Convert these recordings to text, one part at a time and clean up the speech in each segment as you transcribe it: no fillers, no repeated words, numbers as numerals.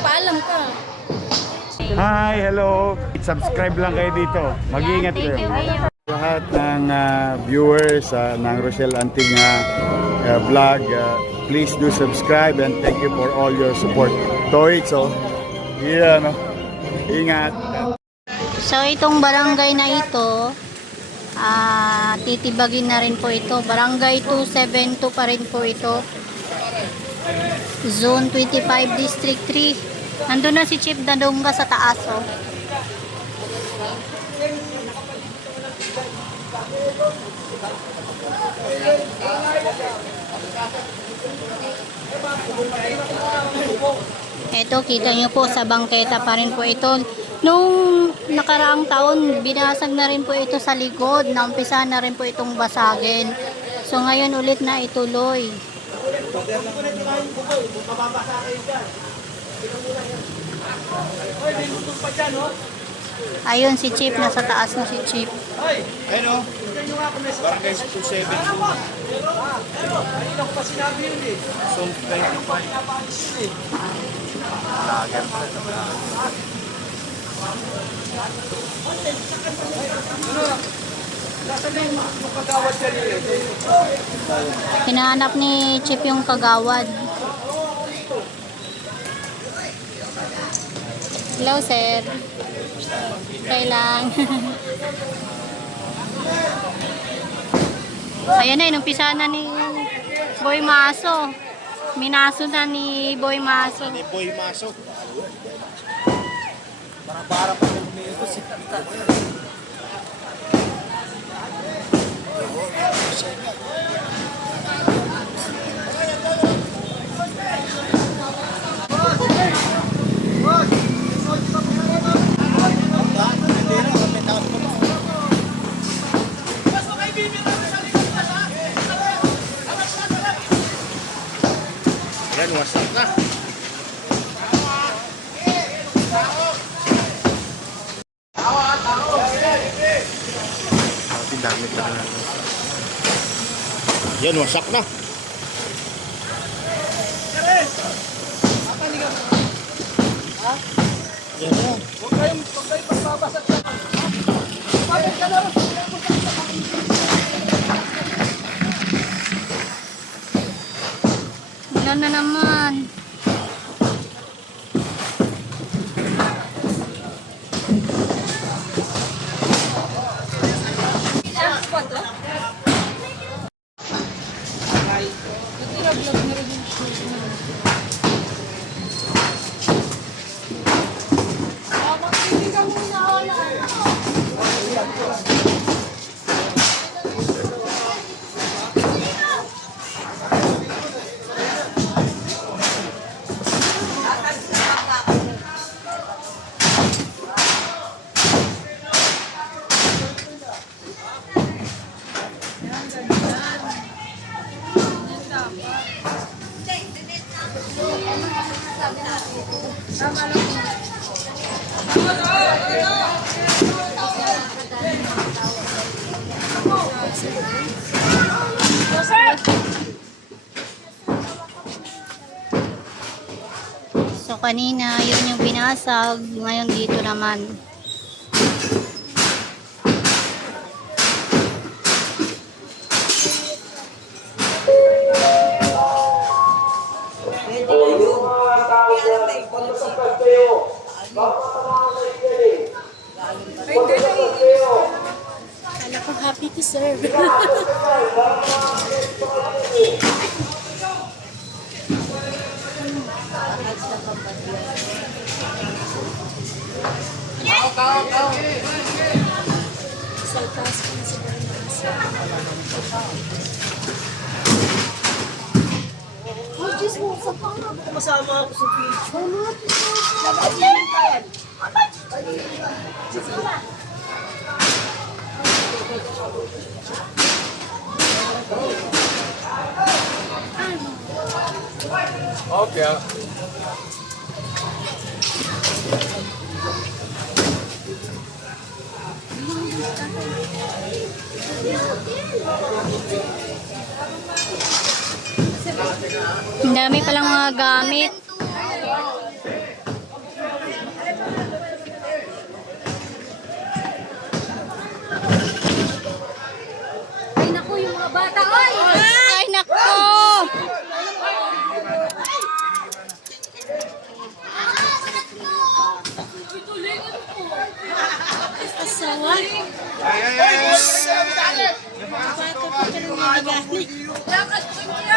Paalam ka. Hi, hello. Subscribe lang kayo dito. Mag-iingat kayo. Lahat ng viewers ng Rochelle Antigna vlog, please do subscribe and thank you for all your support. Toy, so, yeah, no? Ingat. So itong barangay na ito, titibagin na rin po ito. Barangay 272 pa rin po ito. Zone 25 District 3. Nandun na si Chief Dadonga sa taas, oh. Ito, kita nyo po sa bangketa pa rin po ito. Nung nakaraang taon, binasag na rin po ito sa likod. Naumpisa na rin po itong basagin. So ngayon ulit na ituloy. Ayun si Chief, nasa taas na si Chief. Ayun o, barangay 27. Ayun ako pa sinabi yun eh. Zone 25. Lager pa ito. Hinahanap ni Chief yung kagawad. Hello, sir. Okay lang. Ayan na, inumpisa na ni Boy Maso. Minaso na ni Boy Maso. Ni Boy Maso. Para pa rin nito si Tita. Yan, wasak na. Damit na. Yan, wasak na. Yan na. Huwag kayong pagbabasag sa Ilan na naman. So kanina yun yung binasag, ngayon dito naman. Kala ko happy to serve. Masama ako sa picture. Okay. Ang dami palang mga gamit. Ay, naku, yung mga bata. Ay! Ay, nako! Asawa.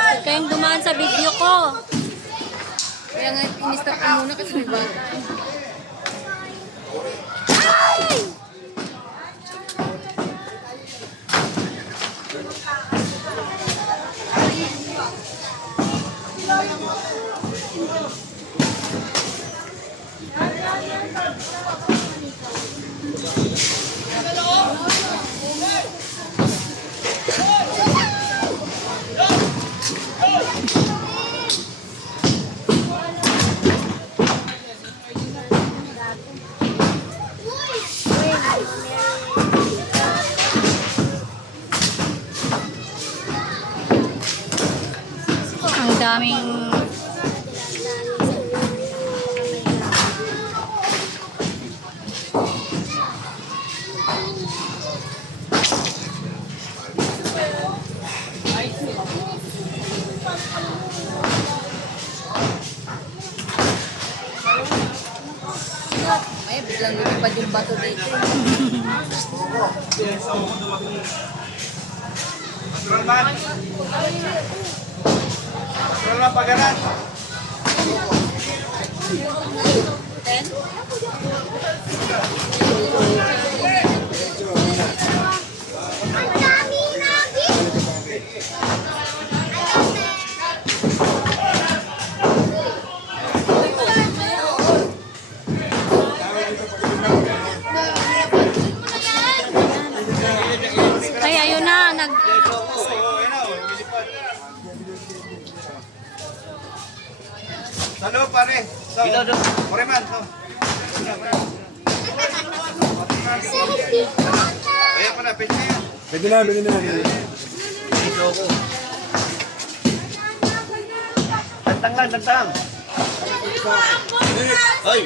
Huwag kayong dumaan sa video ko. Kaya nga, in-stop ko muna kasi may bata. Ang daming... Ay, biglang lumipad yung bato dito. Natural man. Natural man pagaran. Ay, ayun na. Nag... Sa loob pare. Sa pare man. Ayan pa na, pwede na yan. Pwede na, pwede na. Tantang lang, tantang. Hoy!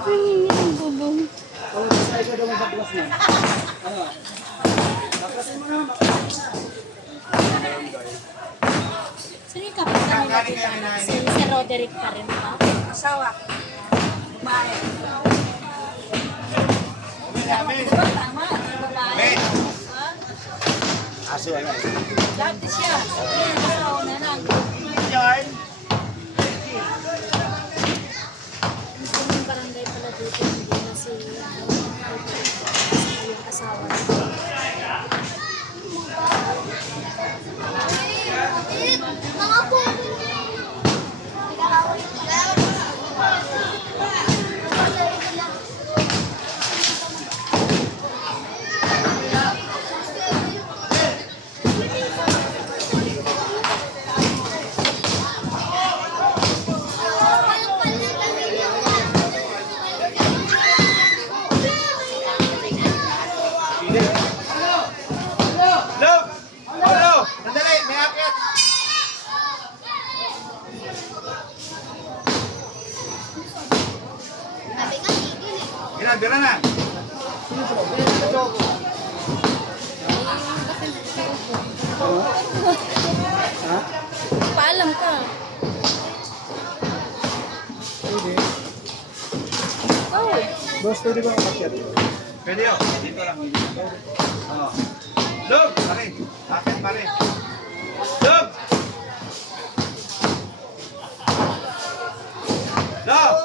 Ang bubong. Sino yung kapitan nila dito? Si Roderick pa rin ba? Asawa. Babae. Tama. Babae. Aso ano? Dati siya. Asawa na lang. Yan. Yung barangay pala dito, hindi na si yung asawa. Love! Hello! Sandali, may akyat! Bira na! Paalam ka. Boss, pwede ba kapakyat? Pwede yun, dito lang. Oo. Love! Pare! Akyat pare! Love! Love!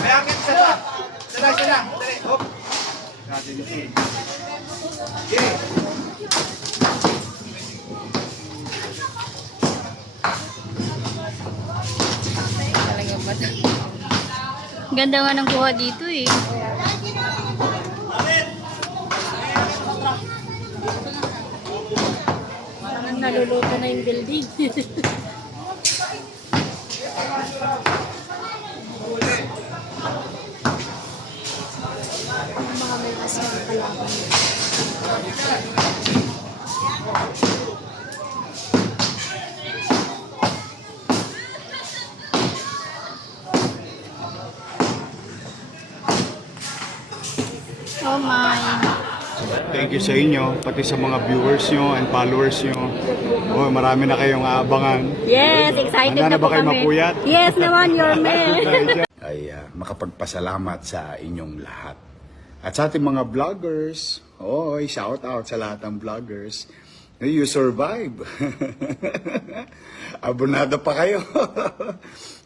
May akyat Isa lang. Dali. Hop. Natin si. Okay. Ganda nga ng kuha dito eh. Parang naluluto na yung building. Yung mga may asin kalaban. Oh my. Thank you sa inyo, pati sa mga viewers nyo and followers nyo. Oh, marami na kayong aabangan. Yes, excited Handa na na po ba kayo kami. mapuyat? Yes naman, your man. Ay makapagpasalamat sa inyong lahat. At sa ating mga vloggers, shout out sa lahat ng vloggers. You survive. Abonado pa kayo.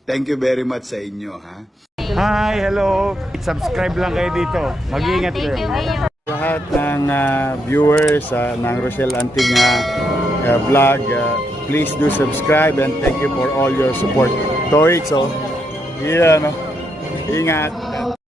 Thank you very much sa inyo, ha? Hi, hello. Subscribe lang kayo dito. Mag-iingat kayo. Lahat ng viewers ng Rochelle Antig vlog, please do subscribe and thank you for all your support. Toits, yeah, no? Ingat.